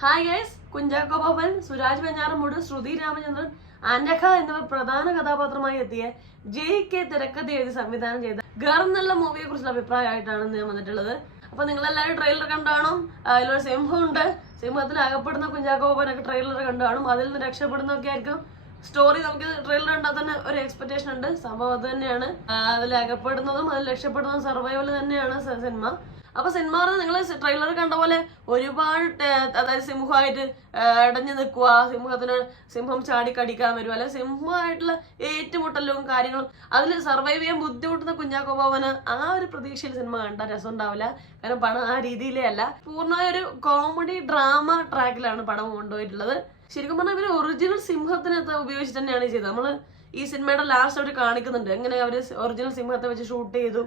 Hi guys, Kunchacko Boban, Suraj Venjaramoodu, ശ്രുതി രാമചന്ദ്രൻ, അനഘ എന്നിവർ പ്രധാന കഥാപാത്രമായി എത്തിയ ജെ.കെ. തിരക്കഥ എഴുതി സംവിധാനം ചെയ്ത ഗർ എന്നുള്ള മൂവിയെ കുറിച്ചുള്ള അഭിപ്രായമായിട്ടാണ് ഞാൻ വന്നിട്ടുള്ളത്. അപ്പൊ നിങ്ങളെല്ലാവരും ട്രെയിലർ കണ്ടാണും അതിലൊരു സിംഹമുണ്ട്, സിംഹത്തിൽ അകപ്പെടുന്ന കുഞ്ചാക്കോ ബോബനൊക്കെ ട്രെയിലർ കണ്ടാണും അതിൽ നിന്ന് രക്ഷപ്പെടുന്നൊക്കെ ആയിരിക്കും സ്റ്റോറി. നമുക്ക് ട്രെയിലർ കണ്ടാൽ തന്നെ ഒരു എക്സ്പെക്ടേഷൻ ഉണ്ട്. സംഭവം അത് തന്നെയാണ്. അതിൽ അകപ്പെടുന്നതും അതിൽ രക്ഷപ്പെടുന്നതും സർവൈവൽ തന്നെയാണ് സിനിമ. അപ്പൊ സിനിമ പറഞ്ഞാൽ നിങ്ങൾ ട്രെയിലർ കണ്ട പോലെ ഒരുപാട് അതായത് സിംഹമായിട്ട് അടഞ്ഞു നിൽക്കുക, സിംഹം ചാടിക്കടിക്കാൻ വരും, അല്ലെങ്കിൽ സിംഹമായിട്ടുള്ള ഏറ്റുമുട്ടലും കാര്യങ്ങളും അതിൽ സർവൈവ് ചെയ്യാൻ ബുദ്ധിമുട്ടുന്ന കുഞ്ചാക്കോ ബോബന് ആ ഒരു പ്രതീക്ഷയിൽ സിനിമ കണ്ടാൽ രസം ഉണ്ടാവില്ല. കാരണം പടം ആ രീതിയിലേ അല്ല. പൂർണ്ണമായ ഒരു കോമഡി ഡ്രാമ ട്രാക്കിലാണ് പടം കൊണ്ടുപോയിട്ടുള്ളത്. ശരിക്കും പറഞ്ഞാൽ ഇവര് ഒറിജിനൽ സിംഹത്തിനെ ഉപയോഗിച്ചിട്ട് തന്നെയാണ് ചെയ്തത്. നമ്മള് ഈ സിനിമയുടെ ലാസ്റ്റ് അവർ കാണിക്കുന്നുണ്ട് എങ്ങനെ അവര് ഒറിജിനൽ സിംഹത്തെ വെച്ച് ഷൂട്ട് ചെയ്ത്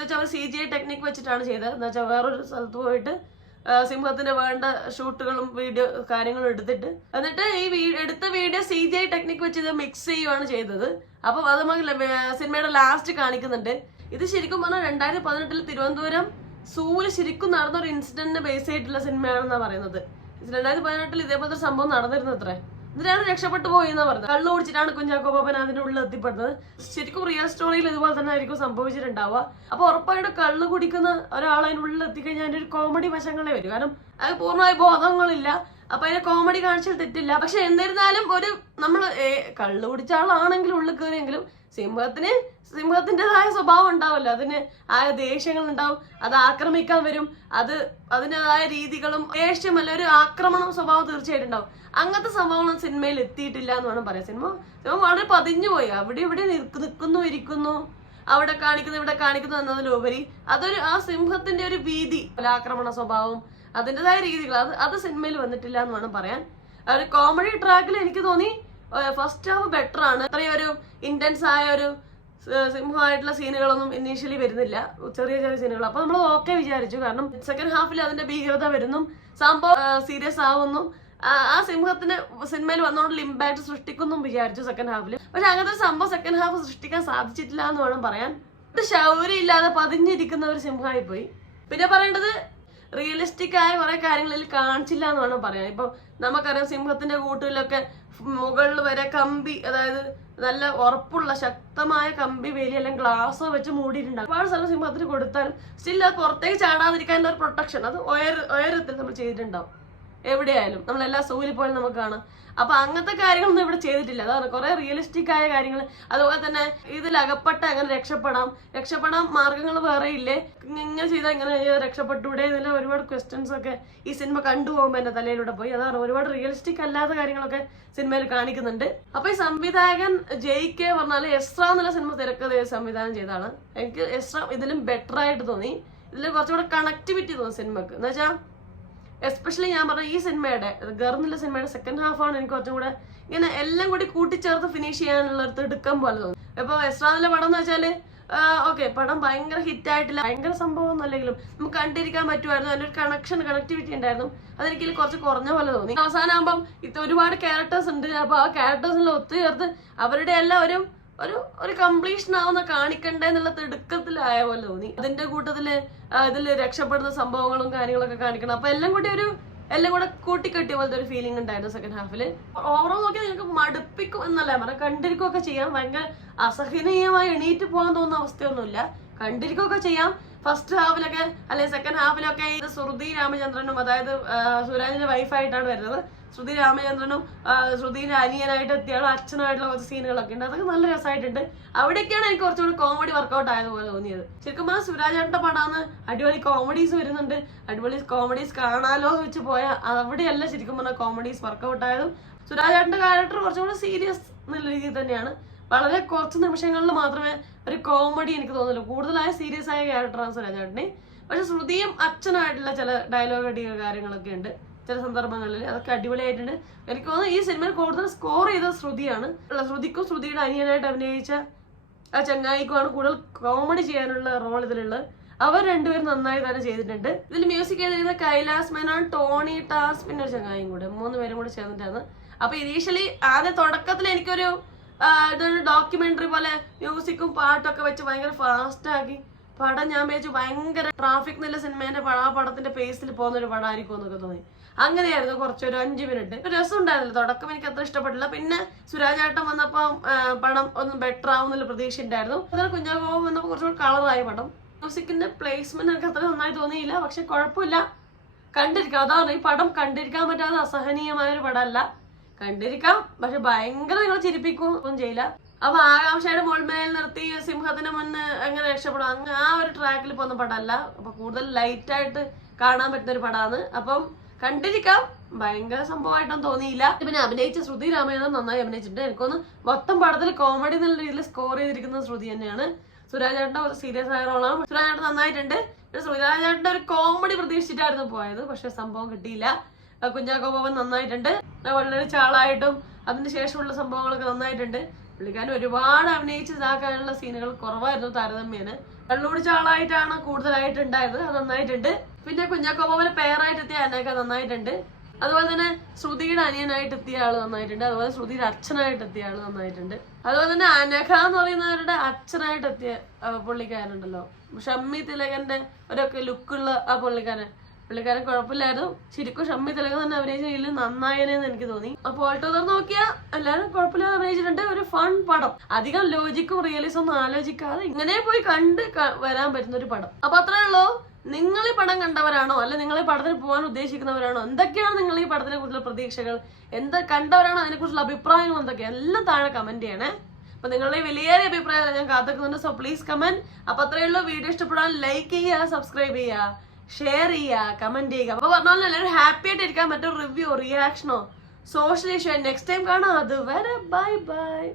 വെച്ചാൽ അവർ CGI ടെക്നിക്ക് വെച്ചിട്ടാണ് ചെയ്തത്. എന്ന് വെച്ചാൽ വേറൊരു സ്ഥലത്ത് പോയിട്ട് സിംഹത്തിന് വേണ്ട ഷൂട്ടുകളും വീഡിയോ കാര്യങ്ങളും എടുത്തിട്ട് എന്നിട്ട് ഈ എടുത്ത വീഡിയോ CGI ടെക്നിക്ക് വെച്ച് ഇത് മിക്സ് ചെയ്യുകയാണ് ചെയ്തത്. അപ്പൊ അത് നമുക്ക് സിനിമയുടെ ലാസ്റ്റ് കാണിക്കുന്നുണ്ട്. ഇത് ശരിക്കും പറഞ്ഞാൽ 2018 തിരുവനന്തപുരം സൂല് ശരിക്കും നടന്ന ഒരു ഇൻസിഡന്റിനെ ബേസ് ആയിട്ടുള്ള സിനിമയാണെന്നാണ് പറയുന്നത്. 2018 ഇതേപോലത്തെ സംഭവം നടന്നിരുന്നത്രേ. ഇതിനാണ് രക്ഷപ്പെട്ടു പോയി എന്നാ പറഞ്ഞത്. കള്ളു കുടിച്ചിട്ടാണ് കുഞ്ചാക്കോ ബോബൻ അതിന്റെ ഉള്ളിൽ എത്തിപ്പെടുന്നത്. ശരിക്കും റിയൽ സ്റ്റോറിയിൽ ഇതുപോലെ തന്നെ ആയിരിക്കും സംഭവിച്ചിട്ടുണ്ടാവുക. അപ്പൊ ഉറപ്പായിട്ട് കള്ളു കുടിക്കുന്ന ഒരാൾ അതിനുള്ളിൽ എത്തിക്കഴിഞ്ഞാൽ അതിന്റെ ഒരു കോമഡി വശങ്ങളെ വരും. കാരണം അത് പൂർണ്ണമായ ബോധങ്ങളില്ല. അപ്പൊ അതിനെ കോമഡി കാണിച്ചാൽ തെറ്റില്ല. പക്ഷെ എന്നിരുന്നാലും ഒരു നമ്മള് കള്ളു കുടിച്ച ആളാണെങ്കിൽ ഉള്ളിൽ കയറിയെങ്കിലും സിംഹത്തിൻ്റെതായ സ്വഭാവം ഉണ്ടാവല്ലോ. അതിന് ആ ദേഷ്യങ്ങൾ ഉണ്ടാവും, അത് ആക്രമിക്കാൻ വരും, അതിൻ്റെതായ രീതികളും ദേഷ്യമല്ല ഒരു ആക്രമണം സ്വഭാവം തീർച്ചയായിട്ടും ഉണ്ടാവും. അങ്ങനത്തെ സംഭവങ്ങളൊന്നും സിനിമയിൽ എത്തിയിട്ടില്ല എന്ന് വേണം പറയാം. സിനിമ വളരെ പതിഞ്ഞു പോയി. അവിടെ ഇവിടെ നിൽക്കുന്നു ഇരിക്കുന്നു, അവിടെ കാണിക്കുന്നു ഇവിടെ കാണിക്കുന്നു എന്നതിലുപരി ആ സിംഹത്തിന്റെ ഒരു ഭീതി, ആക്രമണ സ്വഭാവം, അതിൻ്റെതായ രീതികൾ അത് സിനിമയിൽ വന്നിട്ടില്ല എന്ന് വേണം പറയാൻ. ഒരു കോമഡി ട്രാക്കിൽ എനിക്ക് തോന്നി ഫസ്റ്റ് ഹാഫ് ബെറ്റർ ആണ്. അത്രയും ഒരു ഇന്റൻസ് ആയ ഒരു സിംഹമായിട്ടുള്ള സീനുകളൊന്നും ഇനീഷ്യലി വരുന്നില്ല, ചെറിയ ചെറിയ സീനുകൾ. അപ്പൊ നമ്മൾ ഓക്കെ വിചാരിച്ചു. കാരണം സെക്കൻഡ് ഹാഫിൽ അതിന്റെ ഭീകരത വരുന്നു, സംഭവം സീരിയസ് ആവുന്നു, ആ സിംഹത്തിന് സിനിമയിൽ വന്നുകൊണ്ടുള്ള ഇമ്പാക്ട് സൃഷ്ടിക്കുന്നു വിചാരിച്ചു സെക്കൻഡ് ഹാഫിൽ. പക്ഷെ അങ്ങനത്തെ സംഭവം സെക്കൻഡ് ഹാഫ് സൃഷ്ടിക്കാൻ സാധിച്ചിട്ടില്ല എന്ന് വേണം പറയാൻ. ഇത് ശൗര്യം ഇല്ലാതെ പതിഞ്ഞിരിക്കുന്ന ഒരു സിംഹമായി പോയി. പിന്നെ പറയേണ്ടത് റിയലിസ്റ്റിക് ആയ കുറെ കാര്യങ്ങളിൽ കാണിച്ചില്ല എന്ന് വേണം പറയാൻ. ഇപ്പൊ നമുക്കറിയാം സിംഹത്തിന്റെ കൂട്ടിലൊക്കെ മുകളിൽ വരെ കമ്പി, അതായത് നല്ല ഉറപ്പുള്ള ശക്തമായ കമ്പി വേലി അല്ലെങ്കിൽ ഗ്ലാസോ വെച്ച് മൂടിയിട്ടുണ്ടാകും. ഒരുപാട് സ്ഥലം സിംഹത്തിന് കൊടുത്താലും സ്റ്റിൽ അത് പുറത്തേക്ക് ചാടാതിരിക്കാനുള്ള ഒരു പ്രൊട്ടക്ഷൻ അത് ഉയരത്തിൽ നമ്മൾ ചെയ്തിട്ടുണ്ടാവും. എവിടെയായാലും നമ്മളെല്ലാ സൂവിൽ പോയാലും നമുക്ക് കാണാം. അപ്പൊ അങ്ങനത്തെ കാര്യങ്ങളൊന്നും ഇവിടെ ചെയ്തിട്ടില്ല. അതാണ് കുറെ റിയലിസ്റ്റിക് ആയ കാര്യങ്ങൾ. അതുപോലെ തന്നെ ഇതിൽ അകപ്പെട്ട അങ്ങനെ രക്ഷപ്പെടാൻ മാർഗങ്ങൾ വേറെ ഇല്ലേ, ഇങ്ങനെ ചെയ്താൽ ഇങ്ങനെ രക്ഷപ്പെട്ടൂടെ എന്നുള്ള ഒരുപാട് ക്വസ്റ്റ്യൻസ് ഒക്കെ ഈ സിനിമ കണ്ടുപോകുമ്പോൾ എന്റെ തലയിലൂടെ പോയി. അതാണ് ഒരുപാട് റിയലിസ്റ്റിക് അല്ലാത്ത കാര്യങ്ങളൊക്കെ സിനിമയിൽ കാണിക്കുന്നുണ്ട്. അപ്പൊ ഈ സംവിധായകൻ ജെ.കെ. പറഞ്ഞാല് എസ്ര എന്നുള്ള സിനിമ തിരക്കഥ സംവിധാനം ചെയ്താണ്. എനിക്ക് എസ്ര ഇതിലും ബെറ്റർ ആയിട്ട് തോന്നി. ഇതിൽ കുറച്ചുകൂടെ കണക്ടിവിറ്റി തോന്നി സിനിമക്ക്. എന്ന് വെച്ചാൽ എസ്പെഷ്യലി ഞാൻ പറഞ്ഞ ഈ സിനിമയുടെ ഗർ എന്നുള്ള സിനിമയുടെ സെക്കൻഡ് ഹാഫാണ് എനിക്ക് കുറച്ചും കൂടെ ഇങ്ങനെ എല്ലാം കൂടി കൂട്ടിച്ചേർത്ത് ഫിനിഷ് ചെയ്യാനുള്ള ഒരു തിടുക്കം പോലെ തോന്നി. ഇപ്പൊ എസ്രാദിലെ പടം എന്ന് വെച്ചാല് ഓക്കെ, പടം ഭയങ്കര ഹിറ്റ് ആയിട്ടില്ല, ഭയങ്കര സംഭവം ഒന്നുമല്ലെങ്കിലും നമുക്ക് കണ്ടിരിക്കാൻ പറ്റുമായിരുന്നു. അതിന്റെ ഒരു കണക്ടിവിറ്റി ഉണ്ടായിരുന്നു. അതെനിക്ക് കുറച്ച് കുറഞ്ഞ പോലെ തോന്നി. അവസാനമാകുമ്പം ഒരുപാട് ക്യാരക്ടേഴ്സ് ഉണ്ട്. അപ്പൊ ആ ക്യാരക്ടേഴ്സിൽ ഒത്തുചേർത്ത് അവരുടെ എല്ലാം ഒരു കംപ്ലീഷൻ ആവുന്ന കാണിക്കണ്ടേ എന്നുള്ള തിടുക്കത്തിലായ പോലെ തോന്നി. അതിന്റെ കൂട്ടത്തില് ഇതിൽ രക്ഷപ്പെടുന്ന സംഭവങ്ങളും കാര്യങ്ങളൊക്കെ കാണിക്കണം. അപ്പൊ എല്ലാം കൂടെ കൂട്ടിക്കെട്ടിയ പോലത്തെ ഒരു ഫീലിംഗ് ഉണ്ടായിരുന്നു സെക്കൻഡ് ഹാഫില്. ഓവറോൾ നോക്കിയാൽ നിങ്ങൾക്ക് മടുപ്പിക്കും എന്നല്ല പറയാം, കണ്ടിരിക്കുകയൊക്കെ ചെയ്യാം. ഭയങ്കര അസഹനീയമായി എണീറ്റ് പോകാൻ തോന്നുന്ന അവസ്ഥയൊന്നുമില്ല, കണ്ടിരിക്കുകയൊക്കെ ചെയ്യാം. ഫസ്റ്റ് ഹാഫിലൊക്കെ അല്ലെങ്കിൽ സെക്കൻഡ് ഹാഫിലൊക്കെ ഇത് ശ്രുതി രാമചന്ദ്രനും, അതായത് സുരാജിന്റെ വൈഫായിട്ടാണ് വരുന്നത്. ശ്രുതി രാമചന്ദ്രനും ശ്രുതിന്റെ അനിയനായിട്ട് എത്തിയാലും അച്ഛനായിട്ടുള്ള കുറച്ച് സീനുകളൊക്കെ ഉണ്ട്. അതൊക്കെ നല്ല രസമായിട്ടുണ്ട്. അവിടെയൊക്കെയാണ് എനിക്ക് കുറച്ചുകൂടി കോമഡി വർക്കൗട്ട് ആയതുപോലെ തോന്നിയത്. ശരിക്കും പറഞ്ഞാൽ സുരാജേട്ടന്റെ പടാന്ന് അടിപൊളി കോമഡീസ് വരുന്നുണ്ട്. അടിപൊളി കോമഡീസ് കാണാലോ എന്ന് വെച്ച് പോയാൽ അവിടെയല്ല ശരിക്കും പറഞ്ഞാൽ കോമഡീസ് വർക്കൗട്ട് ആയതും. സുരാജേട്ടന്റെ ക്യാരക്ടർ കുറച്ചുകൂടി സീരിയസ് എന്നുള്ള രീതിയിൽ തന്നെയാണ്. വളരെ കുറച്ച് നിമിഷങ്ങളിൽ മാത്രമേ ഒരു കോമഡി എനിക്ക് തോന്നുള്ളൂ. കൂടുതലായ സീരിയസ് ആയ ക്യാരക്ടറാണ് സുരാജേട്ടനെ. പക്ഷെ ശ്രുതിയും അച്ഛനായിട്ടുള്ള ചില ഡയലോഗ് കാര്യങ്ങളൊക്കെ ഉണ്ട് ചില സന്ദർഭങ്ങളിൽ. അതൊക്കെ അടിപൊളിയായിട്ടുണ്ട്. എനിക്ക് തോന്നുന്നു ഈ സിനിമയിൽ കൂടുതൽ സ്കോർ ചെയ്തത് ശ്രുതിയാണ്. ശ്രുതിക്കും ശ്രുതിയുടെ അനിയനായിട്ട് അഭിനയിച്ച ആ ചങ്ങായിക്കുമാണ് കൂടുതൽ കോമഡി ചെയ്യാനുള്ള റോൾ ഇതിലുള്ളത്. അവർ രണ്ടുപേരും നന്നായി തന്നെ ചെയ്തിട്ടുണ്ട്. ഇതിൽ മ്യൂസിക് ചെയ്തിരുന്നത് കൈലാസ് മേനോൻ, ടോണി ടാസ്, പിന്നെ ഒരു ചങ്ങായും കൂടെ, 3 പേരും കൂടെ ചേർന്നിട്ടാണ്. അപ്പൊ ഇനീഷ്യലി ആദ്യ തുടക്കത്തിൽ എനിക്കൊരു ഇതൊരു ഡോക്യുമെന്ററി പോലെ മ്യൂസിക്കും പാട്ടൊക്കെ വെച്ച് ഭയങ്കര ഫാസ്റ്റ് ആക്കി പടം ഞാൻ വിചാരിച്ചു ഭയങ്കര ട്രാഫിക് എന്നുള്ള സിനിമേന്റെ ആ പടത്തിന്റെ പേസിൽ പോകുന്ന ഒരു പടമായിരിക്കും എന്നൊക്കെ തോന്നി. അങ്ങനെയായിരുന്നു കുറച്ചൊരു 5 മിനിറ്റ്. രസം ഉണ്ടായിരുന്നില്ല. തുടക്കം എനിക്ക് അത്ര ഇഷ്ടപ്പെട്ടില്ല. പിന്നെ സുരാജേട്ടൻ വന്നപ്പോ പടം ഒന്ന് ബെറ്റർ ആവുന്നുള്ള പ്രതീക്ഷ ഉണ്ടായിരുന്നു. അതുപോലെ കുഞ്ചാക്കോ വന്നപ്പോൾ കുറച്ചുകൂടി കളറായി പടം. മ്യൂസിക്കിന്റെ പ്ലേസ്മെന്റ് എനിക്ക് അത്ര നന്നായി തോന്നിയില്ല. പക്ഷെ കുഴപ്പമില്ല, കണ്ടിരിക്കാം. അതാണ് ഈ പടം കണ്ടിരിക്കാൻ പറ്റാതെ അസഹനീയമായ ഒരു പടമല്ല. കണ്ടിരിക്കാം, പക്ഷെ ഭയങ്കര നിങ്ങൾ ചിരിപ്പിക്കുകയൊന്നും ചെയ്യില്ല. അപ്പൊ ആകാംക്ഷയുടെ മുൾമേൽ നിർത്തി സിംഹത്തിന് മുന്ന് എങ്ങനെ രക്ഷപ്പെടും അങ്ങ് ആ ഒരു ട്രാക്കിൽ പോകുന്ന പടമല്ല. അപ്പൊ കൂടുതൽ ലൈറ്റ് ആയിട്ട് കാണാൻ പറ്റുന്ന ഒരു പടമാണ്. അപ്പം കണ്ടിരിക്കാം, ഭയങ്കര സംഭവമായിട്ടൊന്നും തോന്നിയില്ല. പിന്നെ അഭിനയിച്ച ശ്രുതി രാമേന്ദ്രൻ നന്നായി അഭിനയിച്ചിട്ടുണ്ട്. എനിക്കൊന്ന് മൊത്തം പടത്തിൽ കോമഡി എന്നുള്ള രീതിയിൽ സ്കോർ ചെയ്തിരിക്കുന്നത് ശ്രുതി തന്നെയാണ്. സുരാജേട്ടന്റെ ഒരു സീരിയസ് ആയ റോളാണ്. സുരാജേട്ടൻ നന്നായിട്ടുണ്ട്. സുരാജേട്ടന്റെ ഒരു കോമഡി പ്രതീക്ഷിച്ചിട്ടായിരുന്നു പോയത്, പക്ഷെ സംഭവം കിട്ടിയില്ല. കുഞ്ചാക്കോ ബോബൻ നന്നായിട്ടുണ്ട്. വളരെ ചാളായിട്ടും അതിന് ശേഷമുള്ള സംഭവങ്ങളൊക്കെ നന്നായിട്ടുണ്ട്. പുള്ളിക്കാരൻ ഒരുപാട് അഭിനയിച്ച് ഇതാക്കാനുള്ള സീനുകൾ കുറവായിരുന്നു താരതമ്യേന. കള്ളൂടി ചാളായിട്ടാണ് കൂടുതലായിട്ട് ഉണ്ടായത്, അത് നന്നായിട്ടുണ്ട്. പിന്നെ കുഞ്ചാക്കോ ബോബന് പേരായിട്ട് എത്തിയ അനഘ നന്നായിട്ടുണ്ട്. അതുപോലെ തന്നെ ശ്രുതിയുടെ അനിയനായിട്ട് എത്തിയ ആള് നന്നായിട്ടുണ്ട്. അതുപോലെ ശ്രുതിയുടെ അച്ഛനായിട്ട് എത്തിയ ആള് നന്നായിട്ടുണ്ട്. അതുപോലെ തന്നെ അനഘ എന്ന് പറയുന്നവരുടെ അച്ഛനായിട്ട് എത്തിയ പുള്ളിക്കാരനുണ്ടല്ലോ, ഷമ്മി തിലകന്റെ ഒരൊക്കെ ലുക്കുള്ള ആ പുള്ളിക്കാരൻ കുഴപ്പമില്ലായിരുന്നു. ശരിക്കും ഷമ്മി തിലകൻ തന്നെ അഭിനയിച്ചതിൽ നന്നായെന്ന് എനിക്ക് തോന്നി. അപ്പോൾ ഓൾട്ടോദർ നോക്കിയാൽ എല്ലാവരും കുഴപ്പമില്ലാതെ അഭിനയിച്ചിട്ടുണ്ട്. ഒരു ഫൺ പടം, അധികം ലോജിക്കും റിയലിസം ഒന്നും ആലോചിക്കാതെ ഇങ്ങനെ പോയി കണ്ട് വരാൻ പറ്റുന്ന ഒരു പടം. അപ്പൊ അത്രേ ഉള്ളൂ. നിങ്ങൾ ഈ പടം കണ്ടവരാണോ, അല്ലെ നിങ്ങൾ ഈ പടത്തിന് പോകാൻ ഉദ്ദേശിക്കുന്നവരാണോ, എന്തൊക്കെയാണ് നിങ്ങൾ ഈ പടത്തിനെ കുറിച്ചുള്ള പ്രതീക്ഷകൾ, കണ്ടവരാണോ, അതിനെ കുറിച്ചുള്ള അഭിപ്രായങ്ങൾ എന്തൊക്കെയാണ്, എല്ലാം താഴെ കമന്റ് ചെയ്യണേ. അപ്പൊ നിങ്ങളുടെ വലിയേറിയ അഭിപ്രായം ഞാൻ കാത്തിക്കുന്നുണ്ട്. So please comment. അപ്പൊ അത്രയേ ഉള്ളൂ. വീഡിയോ ഇഷ്ടപ്പെടാൻ ലൈക്ക് ചെയ്യുക, സബ്സ്ക്രൈബ് ചെയ്യുക, ഷെയർ ചെയ്യുക, കമന്റ് ചെയ്യുക. അപ്പൊ പറഞ്ഞാൽ എല്ലാവരും ഹാപ്പി ആയിട്ട് ഇരിക്കാൻ, മറ്റൊരു റിവ്യൂ റിയാക്ഷനോ സോഷ്യൽ ഇഷ്യൂ നെക്സ്റ്റ് ടൈം കാണാം. അതുവരെ ബൈ ബൈ.